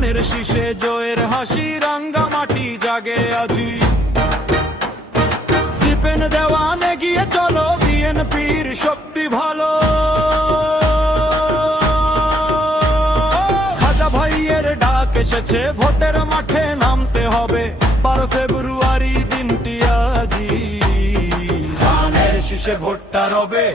ধানের শীষে জয়ের হাসি রাঙ্গা মাটি জাগে আজি। দীপেন দেওয়ানে গিয়ে চলো বিএনপির শক্তি ভালো। খাজা ভাইয়ের ডাক এসেছে, ভোটের মাঠে নামতে হবে। বারো ফেব্রুয়ারি দিনটি আজি। ধানের শীষে ভোটটা রবে।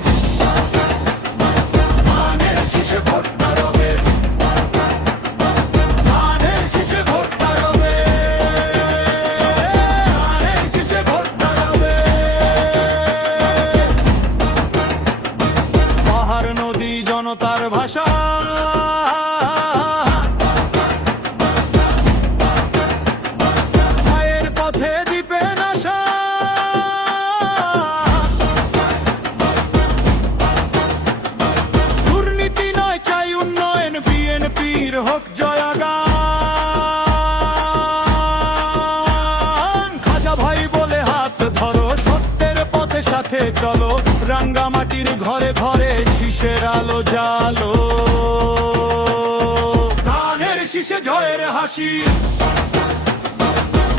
বিএনপির হোক জয়াগান। খাজা ভাই বলে হাত ধরো, সত্যের পথে সাথে চলো। রাঙ্গামাটির ঘরে ঘরে শিশের আলো জালো ধানের শীষে জয়ের হাসি,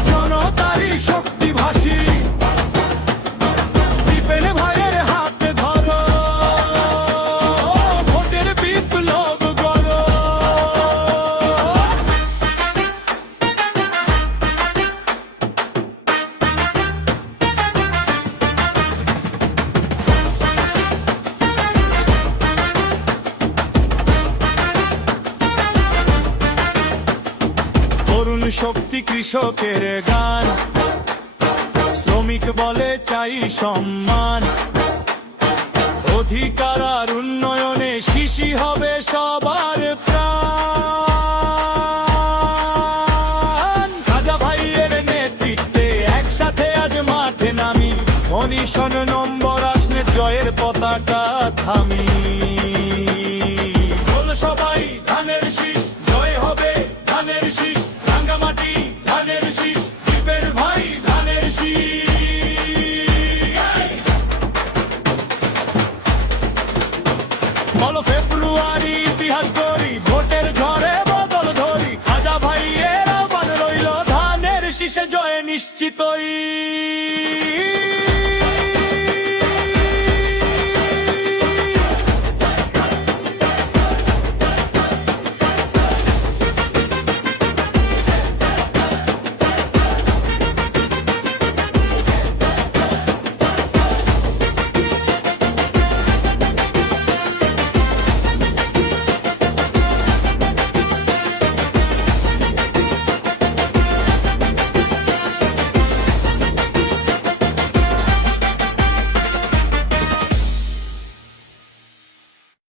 জনতারই শক্তি ভাসি। তরুণ শক্তি কৃষকের গান। শ্রমিক বলে চাই সম্মান। অধিকার আর উন্নয়নে শিশি হবে সবার প্রাণ। খাজা ভাইয়ের নেতৃত্বে একসাথে আজ মাঠে নামি। অনিশন নম্বর আসনে জয়ের পতাকা থামি। বলো ফেব্রুয়ারি ইতিহাস